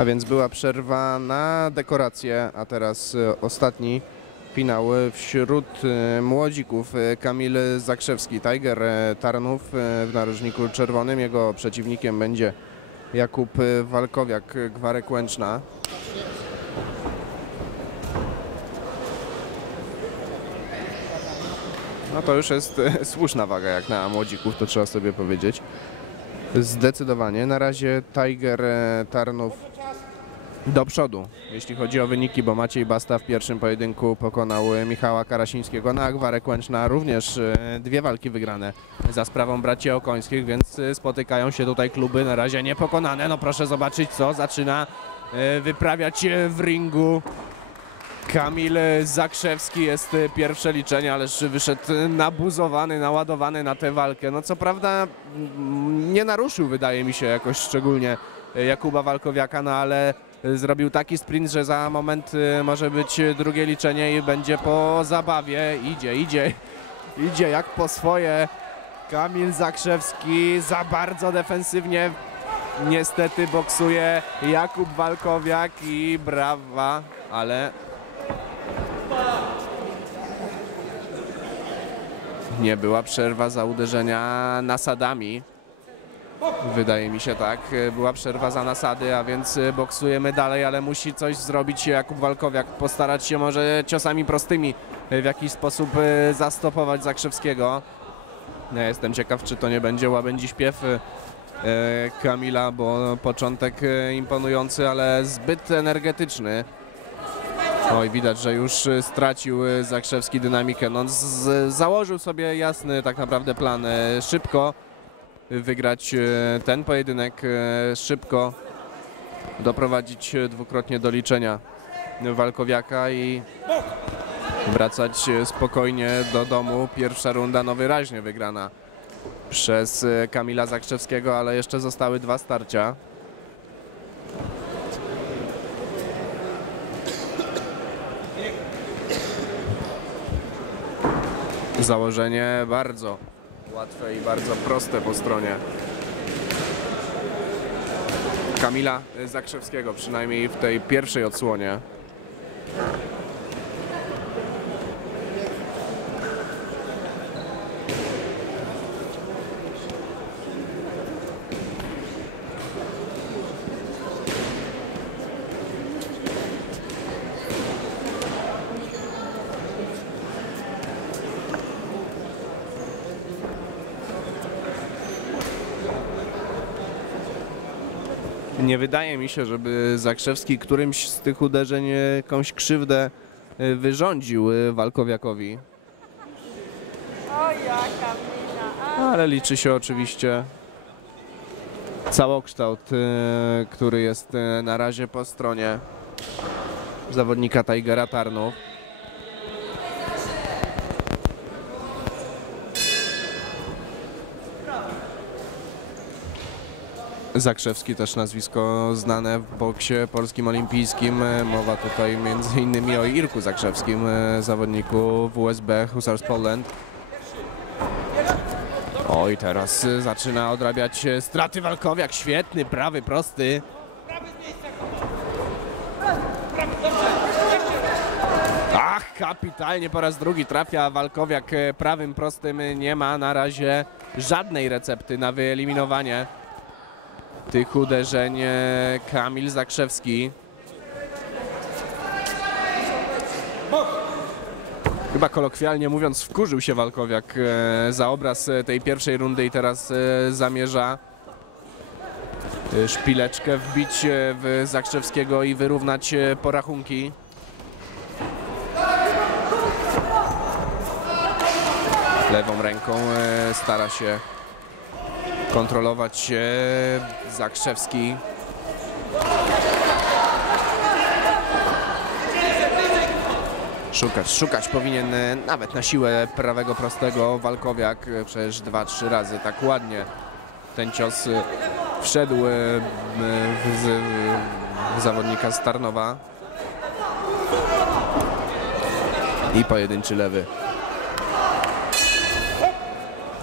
A więc była przerwa na dekorację, a teraz e, ostatni finał e, wśród e, młodzików. Kamil Zakrzewski, Tiger Tarnów w narożniku czerwonym. Jego przeciwnikiem będzie Jakub Walkowiak, Gwarek Łęczna. No to już jest słuszna waga jak na młodzików, to trzeba sobie powiedzieć. Zdecydowanie. Na razie Tiger Tarnów do przodu, jeśli chodzi o wyniki, bo Maciej Basta w pierwszym pojedynku pokonał e, Michała Karasińskiego, na Gwarek Łęczna również e, dwie walki wygrane za sprawą braci Okońskich, więc e, spotykają się tutaj kluby na razie niepokonane. No proszę zobaczyć, co zaczyna wyprawiać w ringu Kamil Zakrzewski jest pierwsze liczenie, ależ wyszedł nabuzowany, naładowany na tę walkę. No co prawda mm, nie naruszył, wydaje mi się, jakoś szczególnie Jakuba Walkowiaka, no ale zrobił taki sprint, że za moment e, może być drugie liczenie i będzie po zabawie. Idzie, idzie, idzie jak po swoje. Kamil Zakrzewski za bardzo defensywnie niestety boksuje Jakub Walkowiak i brawa, ale nie była przerwa za uderzenia nasadami. Wydaje mi się tak. Była przerwa za nasady, a więc boksujemy dalej, ale musi coś zrobić Jakub Walkowiak. Postarać się może ciosami prostymi w jakiś sposób e, zastopować Zakrzewskiego. Ja jestem ciekaw, czy to nie będzie łabędzi śpiew e, Kamila, bo początek e, imponujący, ale zbyt energetyczny. Oj, widać, że już e, stracił e, Zakrzewski dynamikę. No, założył sobie jasny tak naprawdę plan e, szybko wygrać e, ten pojedynek, e, szybko doprowadzić e, dwukrotnie do liczenia Walkowiaka i wracać spokojnie do domu. Pierwsza runda no wyraźnie wygrana przez Kamila Zakrzewskiego, ale jeszcze zostały dwa starcia. Założenie bardzo łatwe i bardzo proste po stronie Kamila Zakrzewskiego, przynajmniej w tej pierwszej odsłonie. Nie wydaje mi się, żeby Zakrzewski którymś z tych uderzeń e, jakąś krzywdę e, wyrządził e, Walkowiakowi. Ale liczy się oczywiście całokształt, który jest na razie po stronie zawodnika Tigera Tarnów. Zakrzewski też nazwisko znane w boksie polskim olimpijskim. E, Mowa tutaj między innymi o Irku Zakrzewskim, e, zawodniku WSB Hussars Poland. Oj, teraz y, zaczyna odrabiać straty Walkowiak. Świetny, prawy, prosty. Ach, kapitalnie po raz drugi trafia Walkowiak prawym, prostym. Nie ma na razie żadnej recepty na wyeliminowanie tych uderzeń. y, Kamil Zakrzewski. Chyba kolokwialnie mówiąc, wkurzył się Walkowiak e, za obraz e, tej pierwszej rundy i teraz e, zamierza e, szpileczkę wbić e, w Zakrzewskiego i wyrównać e, porachunki. Lewą ręką e, stara się kontrolować e, Zakrzewski. Szukać, szukać powinien e, nawet na siłę prawego prostego Walkowiak. e, Przecież dwa, trzy razy tak ładnie ten cios wszedł w zawodnika z Tarnowa. I pojedynczy lewy.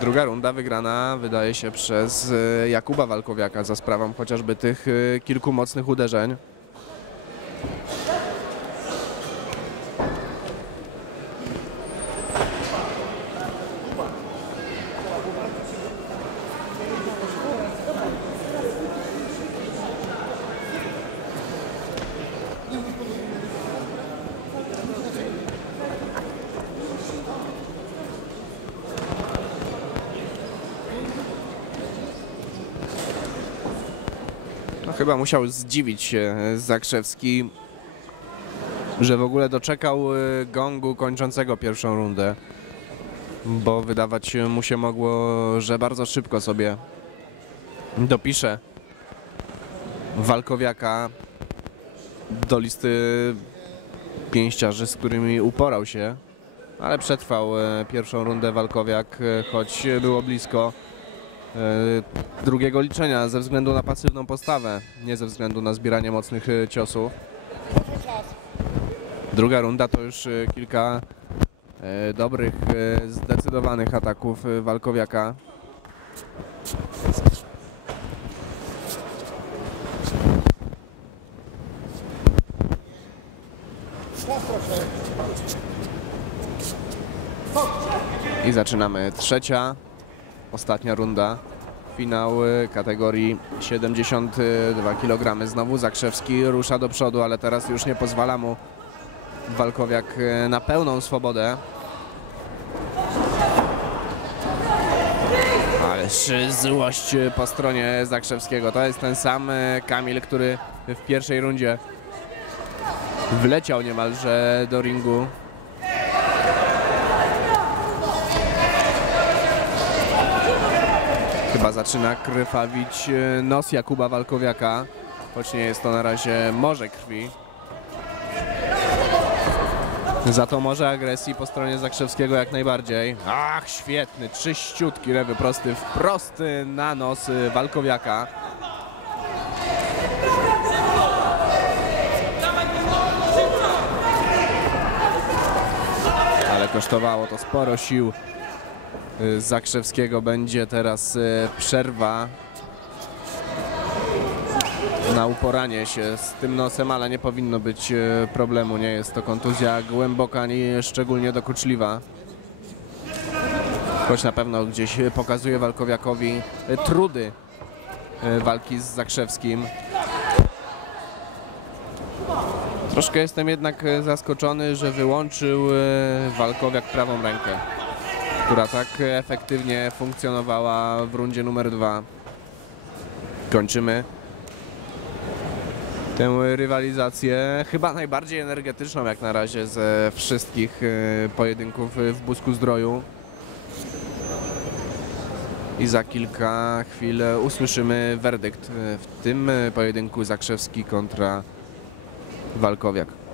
Druga runda wygrana wydaje się przez e, Jakuba Walkowiaka za sprawą chociażby tych e, kilku mocnych uderzeń. Chyba musiał zdziwić się e, Zakrzewski, że w ogóle doczekał e, gongu kończącego pierwszą rundę, bo wydawać mu się mogło, że bardzo szybko sobie dopisze Walkowiaka do listy pięściarzy, z którymi uporał się, ale przetrwał e, pierwszą rundę Walkowiak, choć było blisko drugiego liczenia ze względu na pasywną postawę, nie ze względu na zbieranie mocnych e, ciosów. Druga runda to już e, kilka e, dobrych, e, zdecydowanych ataków e, Walkowiaka. I zaczynamy trzecia, ostatnia runda. Finał y, kategorii 72 kg. Znowu Zakrzewski rusza do przodu, ale teraz już nie pozwala mu Walkowiak y, na pełną swobodę. Ależ złość po stronie Zakrzewskiego. To jest ten sam y, Kamil, który w pierwszej rundzie wleciał niemalże do ringu. Chyba zaczyna krwawić e, nos Jakuba Walkowiaka, choć nie jest to na razie morze krwi. Za to może agresji po stronie Zakrzewskiego jak najbardziej. Ach, świetny, czyściutki lewy prosty, wprost na nos e, Walkowiaka. Ale kosztowało to sporo sił. Y, Zakrzewskiego będzie teraz y, przerwa na uporanie się z tym nosem, ale nie powinno być y, problemu. Nie jest to kontuzja głęboka ani szczególnie dokuczliwa. Choć na pewno gdzieś pokazuje Walkowiakowi trudy walki z Zakrzewskim. Troszkę jestem jednak zaskoczony, że wyłączył Walkowiak prawą rękę która tak efektywnie funkcjonowała w rundzie numer dwa. Kończymy tę rywalizację, chyba najbardziej energetyczną jak na razie ze wszystkich e, pojedynków w Busku Zdroju. I za kilka chwil usłyszymy werdykt w tym pojedynku Zakrzewski kontra Walkowiak.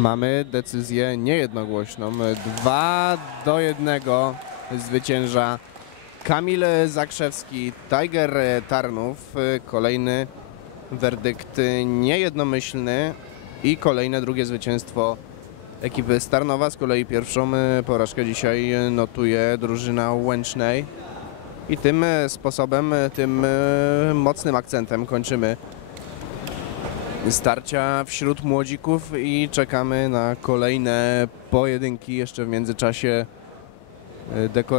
Mamy decyzję niejednogłośną. 2 do 1 zwycięża Kamil Zakrzewski, Tiger Tarnów. Kolejny werdykt niejednomyślny i kolejne drugie zwycięstwo ekipy Starnowa. Z kolei pierwszą porażkę dzisiaj notuje drużyna Łęcznej. I tym sposobem, tym mocnym akcentem kończymy starcia wśród młodzików i czekamy na kolejne pojedynki jeszcze w międzyczasie e, dekoracji.